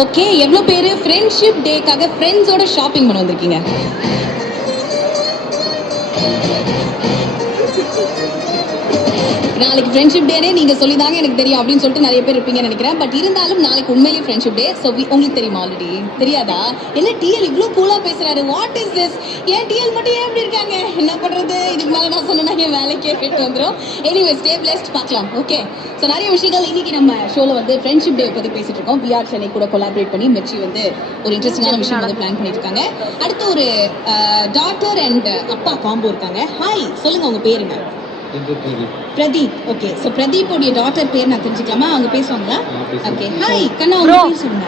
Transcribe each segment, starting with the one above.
Okay, எவ்வளோ பேர் friendship டேக்காக ஃப்ரெண்ட்ஸோட ஷாப்பிங் பண்ண வந்திருக்கீங்க? நாளைக்கு ஃப்ரெண்ட்ஷிப் டேனே நீங்க சொல்லிதாங்க எனக்கு தெரியும் அப்படின்னு சொல்லிட்டு நிறைய பேர் இருப்பீங்கன்னு நினைக்கிறேன். பட் இருந்தாலும் நாளைக்கு உண்மையிலேயே ஃப்ரெண்ட்ஷிப் டே. ஸோ உங்களுக்கு தெரியுமா ஆல்ரெடி? தெரியாதா? என்ன டிஎல் இவ்வளோ கூலாக பேசுறாரு? What is this? ஏன் டிஎல் மட்டும் ஏன் இப்படி இருக்காங்க? என்ன பண்றது? இதுக்கு மேலே நான் சொன்னா என் வேலைக்கே கேட்டு வந்துடும். எனிவே ஸ்டே பிளெஸ்ட், பார்க்கலாம். ஓகே, ஸோ நிறைய விஷயங்கள் இன்னைக்கு நம்ம ஷோவில் வந்து ஃப்ரெண்ட்ஷிப் டே பற்றி பேசிட்டு இருக்கோம். விஆர் சென்னை கூட கொலாபரேட் பண்ணி மெச்சி வந்து ஒரு இன்ட்ரெஸ்டிங்கான விஷயம் வந்து பிளான் பண்ணியிருக்காங்க. அடுத்து ஒரு டாட்டர் அண்ட் அப்பா காம்போ இருக்காங்க. ஹாய், சொல்லுங்க உங்க பேருங்க? பிரதீப். ஓகே, ஸோ பிரதீப்போடைய டாட்டர் பேர் நான் தெரிஞ்சுக்கலாமா? அவங்க பேசுவாங்களா? ஓகே, ஹாய் கண்ணா, உங்க பேர் சொல்லுங்க.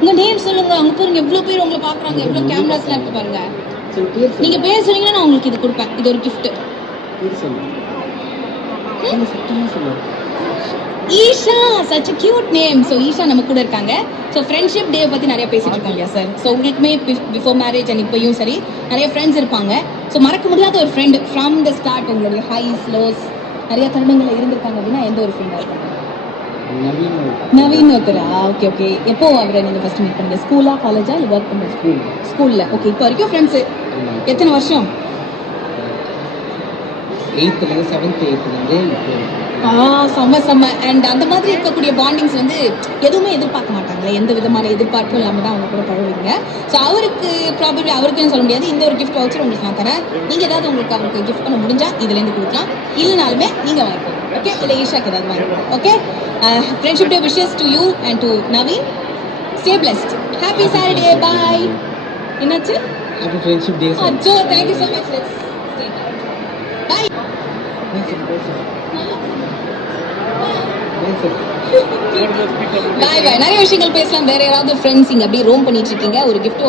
உங்க நேம் சொல்லுங்க. அவங்க பாருங்க எவ்வளோ பேர் உங்களை பார்க்குறாங்க, எவ்வளோ கேமராஸ்லாம் இருக்கு பாருங்க. நீங்க பேர் சொன்னீங்கன்னா நான் உங்களுக்கு இது கொடுப்பேன். இது ஒரு gift. Isha, such a cute name. So Isha நம்ம கூட இருக்காங்க. ஸோ ஃப்ரெண்ட்ஷிப் டே பற்றி நிறைய பேசிட்டு இருக்கோம் இல்லையா சார்? ஸோ உங்களுக்குமே பிஃபோர் மேரேஜ் அண்ட் இப்போயும் சரி நிறைய ஃப்ரெண்ட்ஸ் இருப்பாங்க. ஸோ மறக்க முடியாத ஒரு ஃப்ரெண்ட் ஃப்ரம் த ஸ்டார்ட், உங்களுடைய ஹைஸ் லோஸ் நிறைய தருணங்கள் இருந்திருக்காங்க அப்படின்னா எந்த ஒரு ஃப்ரெண்டாக இருக்காங்க? நவீன் ஒருத்தரா? Okay okay. எப்போ அவரை நீங்கள் ஃபர்ஸ்ட் மீட் பண்ணீங்க? ஸ்கூலா, காலேஜா, இல்லை ஒர்க் பண்ண? ஸ்கூலில். ஓகே, இப்போ வரைக்கும் ஃப்ரெண்ட்ஸு எத்தனை வருஷம்? 8th 7th 8th செம்ம. அண்ட் அந்த மாதிரி இருக்கக்கூடிய பாண்டிங்ஸ் வந்து எதுவுமே எதிர்பார்க்க மாட்டாங்களே, எந்த விதமான எதிர்பார்ப்பும் இல்லாமல் தான் அவங்க கூட பழகுவீங்க. ஸோ அவருக்கு ப்ராபப்ளி அவருக்குன்னு சொல்ல முடியாது. இந்த ஒரு கிஃப்ட் வச்சு உங்களுக்கு நான் தரேன். நீங்கள் ஏதாவது உங்களுக்கு அவருக்கு கிஃப்ட் பண்ண முடிஞ்சா இதுலேருந்து கொடுக்கலாம், இல்லைனாலுமே நீங்கள் வாங்கிக்கலாம். ஓகே, இல்லை ஈஷாக்கு ஏதாவது வாங்கிக்கலாம். Okay, friendship day wishes to you and to Naveen. Stay blessed. Happy Saturday. Bye. என்னாச்சு? Happy friendship day. அச்சோ, thank you so much. Bye. Bye bye. நிறைய விஷயங்கள் பேசலாம். வேற யாராவது ஃப்ரெண்ட்ஸ் இங்க அப்படியே ரோம் பண்ணிட்டு இருக்கீங்க, ஒரு கிஃப்ட்